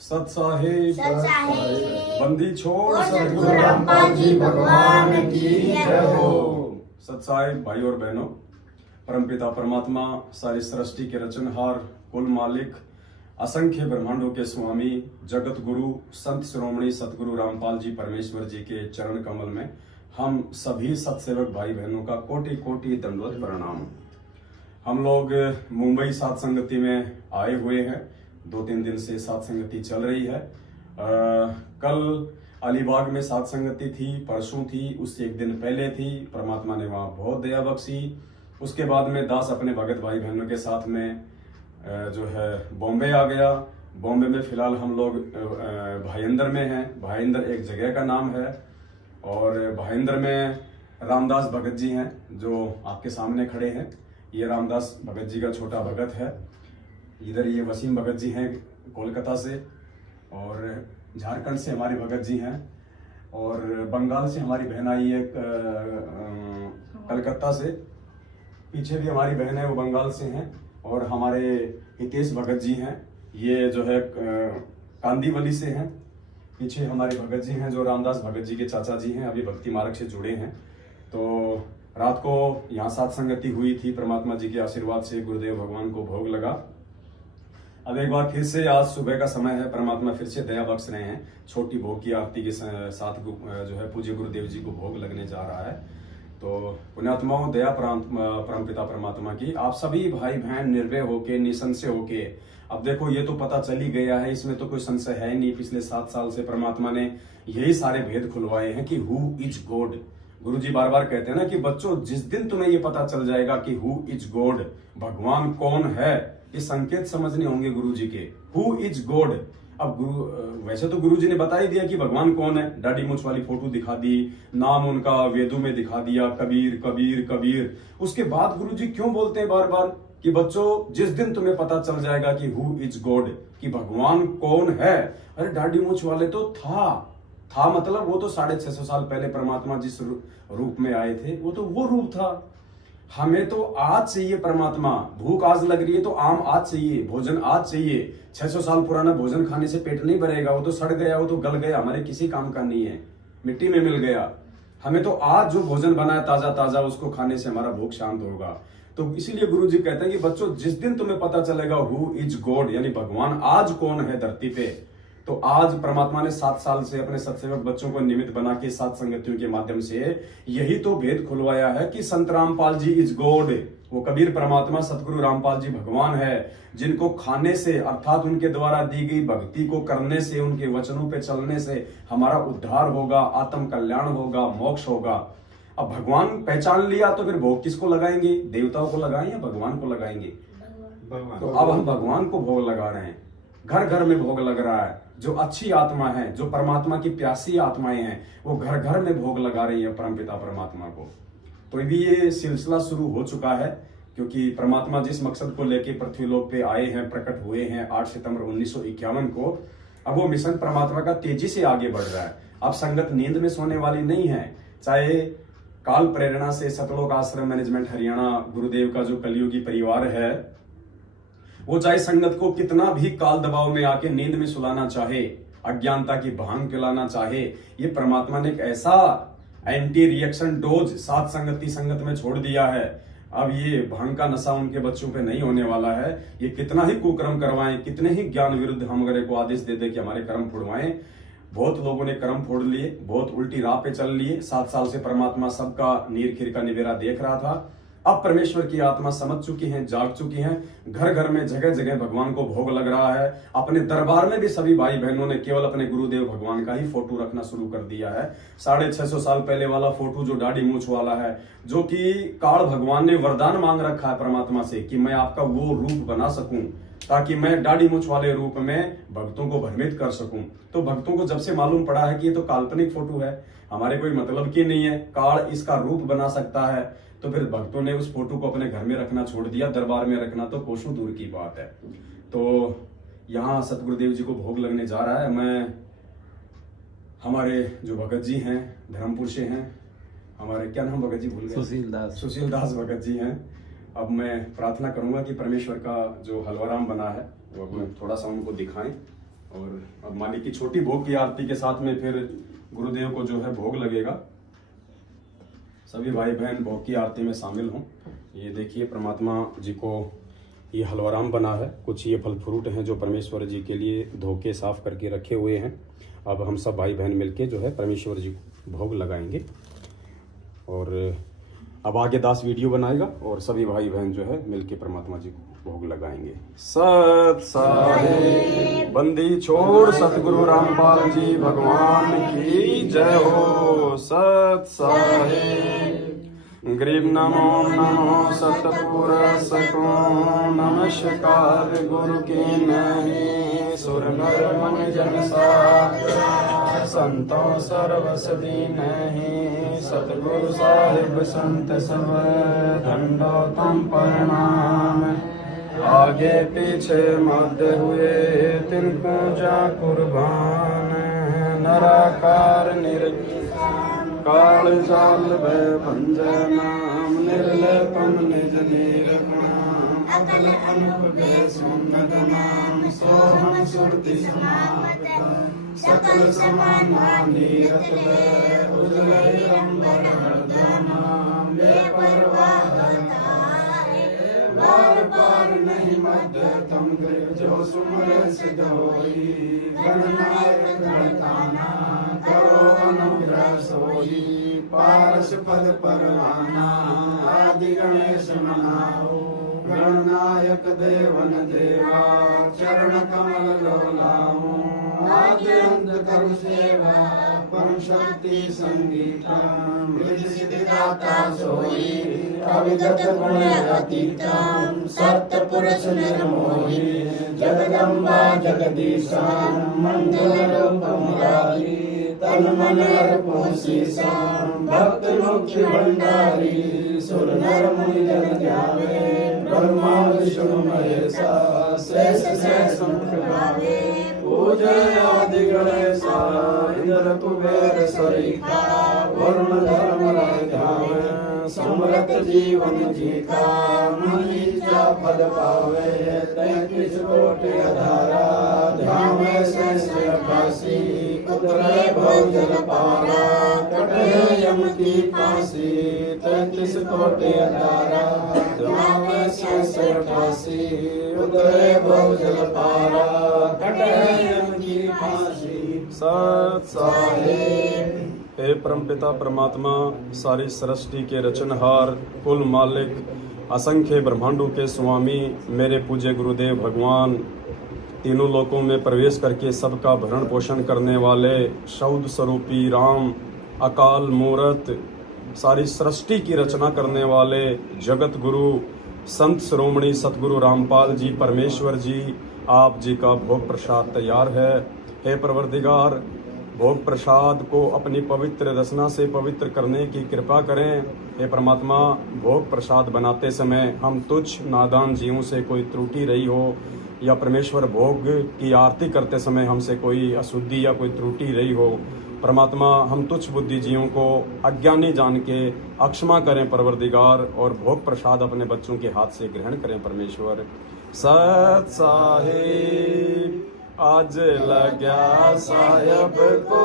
सत साहिब बंदी छोड़ सतगुरु रामपाल जी भगवान की जय हो। सत साहिब भाई और बहनों, परमपिता परमात्मा सारी सृष्टि के रचनहार, कुल मालिक, असंख्य ब्रह्मांडों के स्वामी, जगत गुरु संत शिरोमणि सतगुरु रामपाल जी परमेश्वर जी के चरण कमल में हम सभी सत्सेवक भाई बहनों का कोटि कोटि दंडवत प्रणाम। हम लोग मुंबई सात संगति में आए हुए हैं। 2-3 दिन से सात संगति चल रही है। कल अलीबाग में सात संगति थी, परसों थी, उससे एक दिन पहले थी। परमात्मा ने वहाँ बहुत दया बख्शी। उसके बाद में दास अपने भगत भाई बहनों के साथ में जो है बॉम्बे आ गया। बॉम्बे में फिलहाल हम लोग भाईंदर में हैं। भाईंदर एक जगह का नाम है और भाईंदर में रामदास भगत जी हैं जो आपके सामने खड़े हैं। ये रामदास भगत जी का छोटा भगत है। इधर ये वसीम भगत जी हैं कोलकाता से, और झारखंड से हमारे भगत जी हैं, और बंगाल से हमारी बहन आई है कलकत्ता से। पीछे भी हमारी बहन है, वो बंगाल से हैं। और हमारे हितेश भगत जी हैं, ये जो है कांदीवली से हैं। पीछे हमारे भगत जी हैं जो रामदास भगत जी के चाचा जी हैं, अभी भक्ति मार्ग से जुड़े हैं। तो रात को यहाँ सात संगति हुई थी। परमात्मा जी के आशीर्वाद से गुरुदेव भगवान को भोग लगा। अब एक बार फिर से आज सुबह का समय है, परमात्मा फिर से दया बख्श रहे हैं। छोटी भोग की आरती के साथ जो है पूज्य गुरुदेव जी को भोग लगने जा रहा है। तो पुण्यात्माओं, दया परमपिता परमात्मा की आप सभी भाई बहन निर्भय होके, निसंशय होके, अब देखो ये तो पता चल ही गया है, इसमें तो कोई संशय है नहीं। पिछले 7 साल से परमात्मा ने यही सारे भेद खुलवाए हैं कि हु इज गॉड। गुरु जी बार बार कहते हैं ना कि बच्चों, जिस दिन तुम्हें ये पता चल जाएगा कि हु इज गॉड, भगवान कौन है, ये संकेत समझने होंगे गुरु जी के। Who is God. अब वैसे तो गुरु जी ने बता ही दिया कि भगवान कौन है। दाढ़ी मूंछ वाली फोटो दिखा दी, नाम उनका वेदों में दिखा दिया, कबीर कबीर कबीर। उसके बाद गुरु जी क्यों बोलते हैं बार बार कि बच्चों, जिस दिन तुम्हें पता चल जाएगा कि हु इज गॉड, कि भगवान कौन है। अरे दाढ़ी मूंछ वाले तो था मतलब वो तो 650 साल पहले परमात्मा जिस रूप में आए थे वो रूप था। हमें तो आज चाहिए परमात्मा। भूख आज लग रही है तो आम आज चाहिए, भोजन आज चाहिए। 600 साल पुराना भोजन खाने से पेट नहीं भरेगा, वो तो सड़ गया, वो तो गल गया, हमारे किसी काम का नहीं है, मिट्टी में मिल गया। हमें तो आज जो भोजन बना है ताजा ताजा, उसको खाने से हमारा भूख शांत होगा। तो इसीलिए गुरु जी कहते हैं कि बच्चों, जिस दिन तुम्हें पता चलेगा हु इज गॉड, यानी भगवान आज कौन है धरती पे, तो आज परमात्मा ने 7 साल से अपने सत्सेवक बच्चों को निमित्त बना के सात संगतियों के माध्यम से यही तो भेद खुलवाया है कि संत रामपाल जी इज गॉड। वो कबीर परमात्मा सतगुरु रामपाल जी भगवान है, जिनको खाने से अर्थात उनके द्वारा दी गई भक्ति को करने से, उनके वचनों पे चलने से हमारा उद्धार होगा, आत्म कल्याण होगा, मोक्ष होगा। अब भगवान पहचान लिया तो फिर भोग किसको लगाएंगे? देवताओं को लगाएं या भगवान को लगाएंगे? तो अब हम भगवान को भोग लगा रहे हैं। घर घर में भोग लग रहा है। जो अच्छी आत्मा है, जो परमात्मा की प्यासी आत्माएं हैं, वो घर घर में भोग लगा रही है परमपिता परमात्मा को। तो अभी ये सिलसिला शुरू हो चुका है, क्योंकि परमात्मा जिस मकसद को लेके पृथ्वी लोक पे आए हैं, प्रकट हुए हैं 8 सितंबर 1951 को, अब वो मिशन परमात्मा का तेजी से आगे बढ़ रहा है। अब संगत नींद में सोने वाली नहीं है। चाहे काल प्रेरणा से सतलोक आश्रम मैनेजमेंट हरियाणा गुरुदेव का जो कलयुगी परिवार है, वो चाहे संगत को कितना भी काल दबाव में आके नींद में सुलाना चाहे, अज्ञानता की भांग पिलाना चाहे, ये परमात्मा ने एक ऐसा एंटी रिएक्शन डोज सात संगत में छोड़ दिया है। अब ये भांग का नशा उनके बच्चों पे नहीं होने वाला है। ये कितना ही कुकर्म करवाएं, कितने ही ज्ञान विरुद्ध हम अगर को आदेश दे दे कि हमारे कर्म फोड़वाएं। बहुत लोगों ने कर्म फोड़ लिए, बहुत उल्टी राह पे चल लिए। 7 साल से परमात्मा सबका नीर खीर का निवेरा देख रहा था। अब परमेश्वर की आत्मा समझ चुकी है, जाग चुकी है। घर घर में जगह जगह भगवान को भोग लग रहा है। अपने दरबार में भी सभी भाई बहनों ने केवल अपने गुरुदेव भगवान का ही फोटो रखना शुरू कर दिया है। 650 साल पहले वाला फोटो जो दाढ़ी मूंछ वाला है, जो कि काल भगवान ने वरदान मांग रखा है परमात्मा से कि मैं आपका वो रूप बना सकूं, ताकि मैं दाढ़ी मूंछ वाले रूप में भक्तों को भ्रमित कर सकूं। तो भक्तों को जब से मालूम पड़ा है कि ये तो काल्पनिक फोटो है, हमारे कोई मतलब की नहीं है, काल इसका रूप बना सकता है, तो फिर भक्तों ने उस फोटो को अपने घर में रखना छोड़ दिया। दरबार में रखना तो कोसों दूर की बात है। तो यहाँ सतगुरुदेव जी को भोग लगने जा रहा है। मैं हमारे जो भगत जी हैं, धर्मपुर से हैं, हमारे क्या नाम भगत जी भूल गए? सुशील दास भगत जी हैं। अब मैं प्रार्थना करूंगा कि परमेश्वर का जो हलवाराम बना है वो थोड़ा सा उनको दिखाएं। और अब मालिक की छोटी भोग की आरती के साथ में फिर गुरुदेव को जो है भोग लगेगा। सभी भाई बहन भोग की आरती में शामिल हों। ये देखिए परमात्मा जी को ये हलवाराम बना है, कुछ ये फल फ्रूट हैं जो परमेश्वर जी के लिए धो के साफ करके रखे हुए हैं। अब हम सब भाई बहन मिलके जो है परमेश्वर जी को भोग लगाएंगे। और अब आगे दास वीडियो बनाएगा और सभी भाई बहन जो है मिलके परमात्मा जी को भोग लगाएंगे। सत साहिब बंदी छोड़ सतगुरु रामपाल जी भगवान की जय हो। सत साहिब गरीब नमो नमो सतपुरुष को नमस्कार गुरु की नहीं सुर नर मन जन सा संतों सर्वसदी नहीं सतगुरु साहिब संत सब दंडोतम प्रणाम। आगे पीछे मध्य हुए तिनको जा कुर्बान नराकार काल जाल भय भंजय नाम निर्लेपम निज निरपणाम अकल अनुपे सुन्नत नाम सोहम सुरति समावत सकल समान नीरत ले उजले अंबर हरदमा बेपरवाह तारे बार बार नहीं मध्य तम जो सुमर सिद्ध होई गणनायक गणताना करो अनुग्रह सोई पारस पद परवाना आदि गणेश मनाओ गणनायक देवन देवा चरण कमल लोलाओ आदि अंत करु सेवा परम शक्ति संगीता मृद सिद्धि दाता सोई अविगत गुण अतीतम सत्य पुरुष निर्मोही जगदम्बा जगदीशा मंगल रूप मुरारी तन मन अर्पो शीशा भक्त मुक्ति भंडारी सुर नर मुनि जन ध्यावे ब्रह्मा विष्णु महेशा शेष शेष मुख गावे पूजय आदि गणेशा इंद्र कुबेर सरिका वरुण धर्म राय गावे समृत जीवन जीता मुनि जा पद पावे 33 कोटि अधारा ध्यान शेष अठासी उतरे भव जल पारा कटे यम की फांसी 33 कोटि अधारा ध्यान शेष अठासी उतरे भव जल पारा कटे यम की फांसी। सत साहिब हे परमपिता परमात्मा सारी सृष्टि के रचनहार कुल मालिक असंख्य ब्रह्मांडों के स्वामी मेरे पूज्य गुरुदेव भगवान तीनों लोकों में प्रवेश करके सबका भरण पोषण करने वाले शौद स्वरूपी राम अकाल मूरत सारी सृष्टि की रचना करने वाले जगत गुरु संत शिरोमणि सतगुरु रामपाल जी परमेश्वर जी आप जी का भोग प्रसाद तैयार है। हे परवरदिगार भोग प्रसाद को अपनी पवित्र रचना से पवित्र करने की कृपा करें। हे परमात्मा भोग प्रसाद बनाते समय हम तुच्छ नादान जीवों से कोई त्रुटि रही हो या परमेश्वर भोग की आरती करते समय हमसे कोई अशुद्धि या कोई त्रुटि रही हो, परमात्मा हम तुच्छ बुद्धि जीवों को अज्ञानी जान के अक्षमा करें परवरदिगार और भोग प्रसाद अपने बच्चों के हाथ से ग्रहण करें परमेश्वर। सत साहिब आज लग्या साहेब को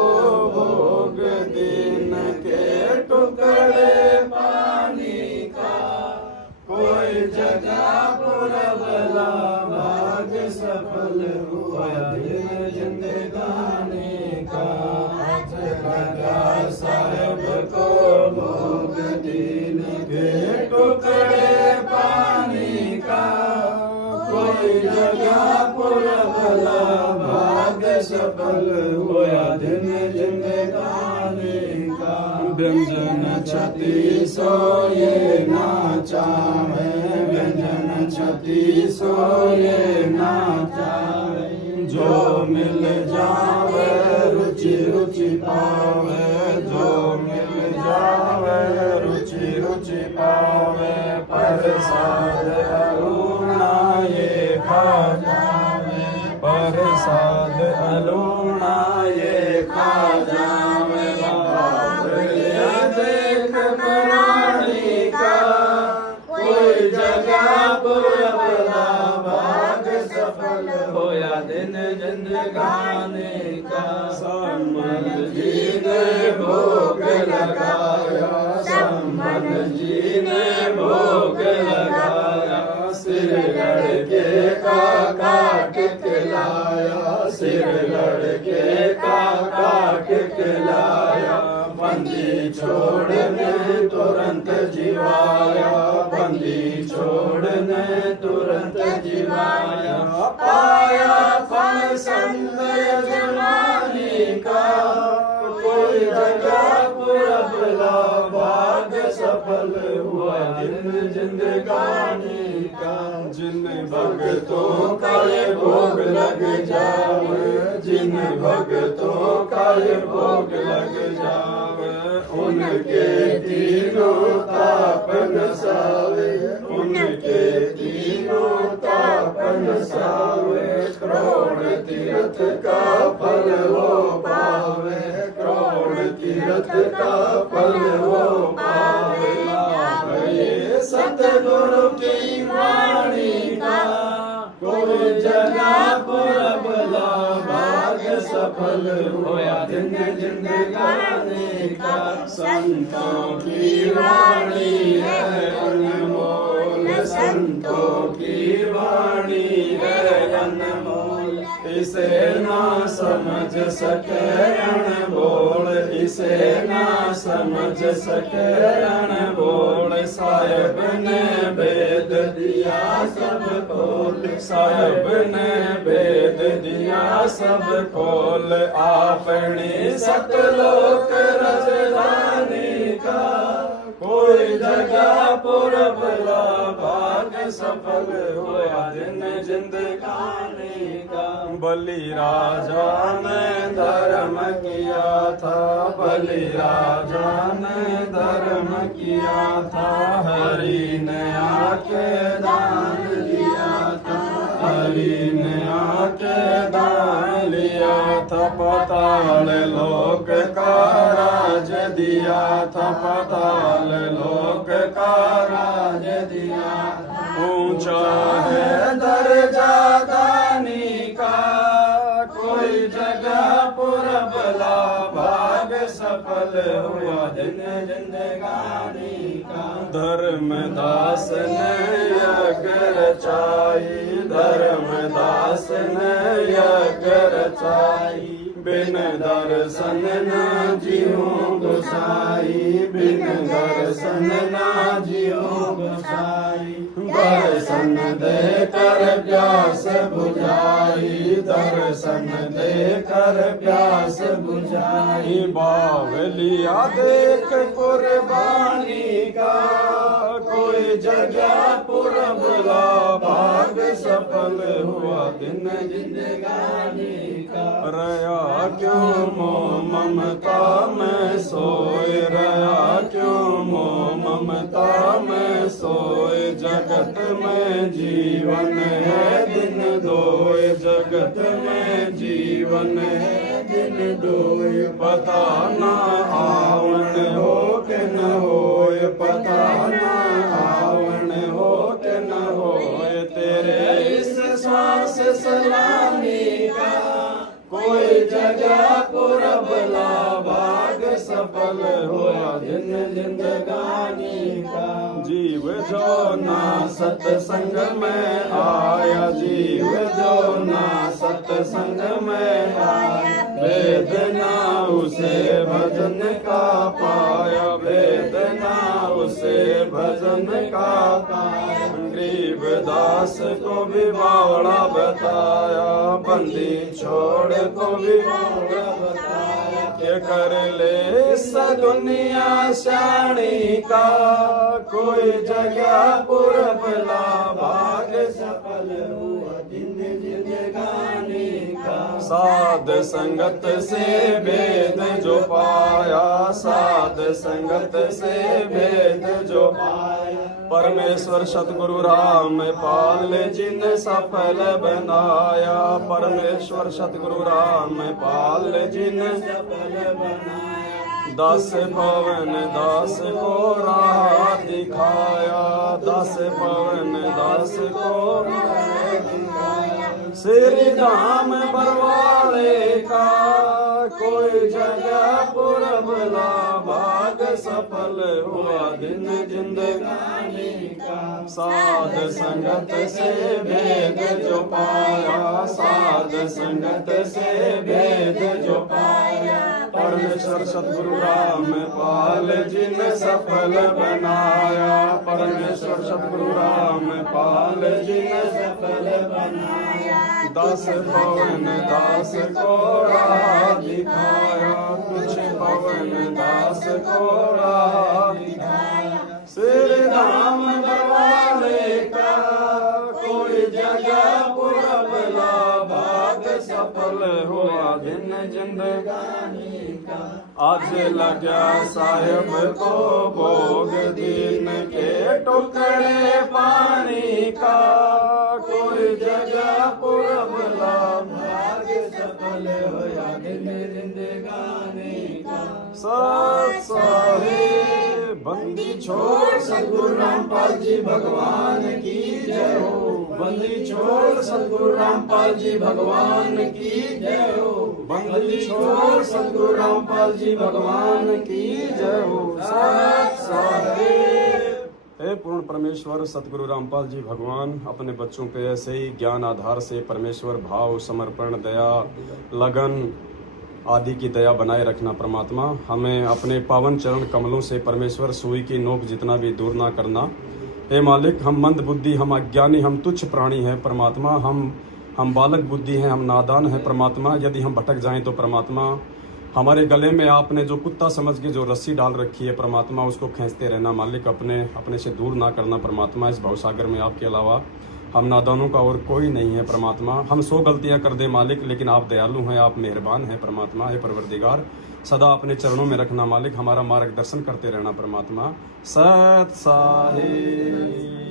भोग दिन के टुकड़े पानी का कोई जगह पुरबला भाग सफल हुआ दिन जिंदगानी का। आज लग्या साहेब को भोग दिन के टुकड़े पानी का कोई जगह पुरबला भाग सफल हुआ दिन जिंदगानी का। व्यंजन छती सो ये नाचा है व्यंजन छती सो ये नाचा है जो मिल जावे रुचि रुचि पावे जो मिल जावे रुचि रुचि पावे प्रसाद अरुणा ये खा जावे प्रसाद अरुणा ये खा जावे। देख प्राणी का कोई जगह पुरबला भाग सफल होया दिन जिंदगानी जिंदगानी का संबल जी ने भोग लगाया, संबल जी ने भोग लगाया। सिर लड़के का काट के लाया, सिर लड़के का काट के लाया। बंदी छोड़ने तुरंत जिवाया, बंदी छोड़ने तुरंत जिवाया। पाया फल संत यजमानी का, कोई जगह पुरबला भाग सफल हुआ दिन जिंदगानी का। जिन भक्तों का ये भोग लग जावे, जिन भक्तों का ये भोग लग जावे, उनके तीनों ताप नसावे, उनके तीनों ताप नसावे। करोड़ तीर्थ का फल वो पावे, करोड़ तीर्थ का फल वो पावे। ये सतगुरु की वाणी का, कोई जगह पुरबला भाग सफल होया दिन जिंदगानी का। संतों की वाणी है अनमोल, संतों की वाणी है अनमोल। इसे ना समझ सके अनमोल, इसे ना समझ सके अनमोल। साहिब ने भेद दिया सब खोल, साहिब ने भेद दिया सब खोल। आपने सतलोक राजधानी का, कोई जगह पुरबला भाग सफल हुआ दिन जिंदगानी का। बलि राजा ने धर्म किया था, बलि राजा ने धर्म किया था। हरि ने आके दान दिया था, हरि ने आके दान लिया था। पाताल लोक का राज दिया था, पाताल लोक का राज दिया। ऊंचा है दर्जा दानी का, कोई जगह पुरबला भाग सफल हुआ दिन जिंदगानी का। धर्मदास ने यज्ञ रचाई, धर्मदास ने यज्ञ रचाई। बिन दर्शन न जियो गोसाई, बिन दर्शन न जियो गोसाई। दर्शन दे कर प्यास बुझाई, दर्शन दे कर प्यास बुझाई। बावलिया देख कुर्बानी का, कोई जगह पुरबला भाग सफल हुआ दिन जिंदगानी का। रया क्यों मोह ममता में सोए, रया क्यों मोह ममता में सोए। जगत में जीवन है दिन दोए, जगत में जीवन है दिन दोए। पता ना आवन हो के न होए, पता ना आवन हो के न होए। तेरे इस श्वास सलामी का, कोई जगह पुरबला भाग सफल हुआ दिन जिंदगानी का। जीव जो ना सत्संग में आया, जीव जो ना सत्संग में आया। वेदना उसे भजन का पाया, वेदना उसे भजन का पाया। गरीबदास को भी बावड़ा बताया, बंदी छोड़ को भी बावड़ा बताया। के कर ले इस दुनिया शानी का, कोई जगह पुरबला भाग सफल हुआ दिन जिंदगानी का। साध संगत से भेद जो पाया, साध संगत से भेद जो पाया। परमेश्वर सतगुरु राम पाल जिन सफल बनाया, परमेश्वर सतगुरु राम पाल जिन सफल बनाया। दस पवन दास को राह दिखाया, दस पवन दास को राह दिखाया। श्री धाम बरवाले का कोई जगह पुरबला भाग सफल हुआ दिन जिंदगानी का। साध संगत से भेद जो पाया, साध संगत से भेद जो पाया, परमेश्वर सतगुरु रामपाल जी ने सफल बनाया, परमेश्वर सतगुरु रामपाल जी ने सफल बनाया। दास पवन दास को राह दिखाया, कुछ पवन दास को राह दिखाया। श्री राम बरवाले का कोई जगह पुरबला भाग सफल हुआ दिन जिंदगानी का। आज लगा साहेब को भोग दिन के टुकड़े पानी का, कोई जगह पुरबला भाग सफल हुआ दिन जिंदगानी का। सत साहेब बंदी छोड़ सतगुरु रामपाल जी भगवान की जय हो, बंदी छोड़ सतगुरु रामपाल जी भगवान की जय हो, बंदी छोड़ सतगुरु रामपाल जी भगवान की जय हो। सत साहेब। हे पूर्ण परमेश्वर सतगुरु रामपाल जी भगवान अपने बच्चों पे ऐसे ही ज्ञान आधार से परमेश्वर भाव, समर्पण, दया, लगन आदि की दया बनाए रखना परमात्मा। हमें अपने पावन चरण कमलों से परमेश्वर सुई की नोक जितना भी दूर ना करना। हे मालिक, हम मंद बुद्धि, हम अज्ञानी, हम तुच्छ प्राणी हैं परमात्मा। हम बालक बुद्धि हैं, हम नादान हैं परमात्मा। यदि हम भटक जाएं तो परमात्मा हमारे गले में आपने जो कुत्ता समझ के जो रस्सी डाल रखी है परमात्मा, उसको खींचते रहना मालिक। अपने से दूर ना करना परमात्मा। इस भवसागर में आपके अलावा हम नादानों का और कोई नहीं है परमात्मा। हम 100 गलतियां कर दे मालिक, लेकिन आप दयालु हैं, आप मेहरबान हैं परमात्मा। हे परवरदिगार, सदा अपने चरणों में रखना मालिक, हमारा मार्गदर्शन करते रहना परमात्मा। सत साहिब।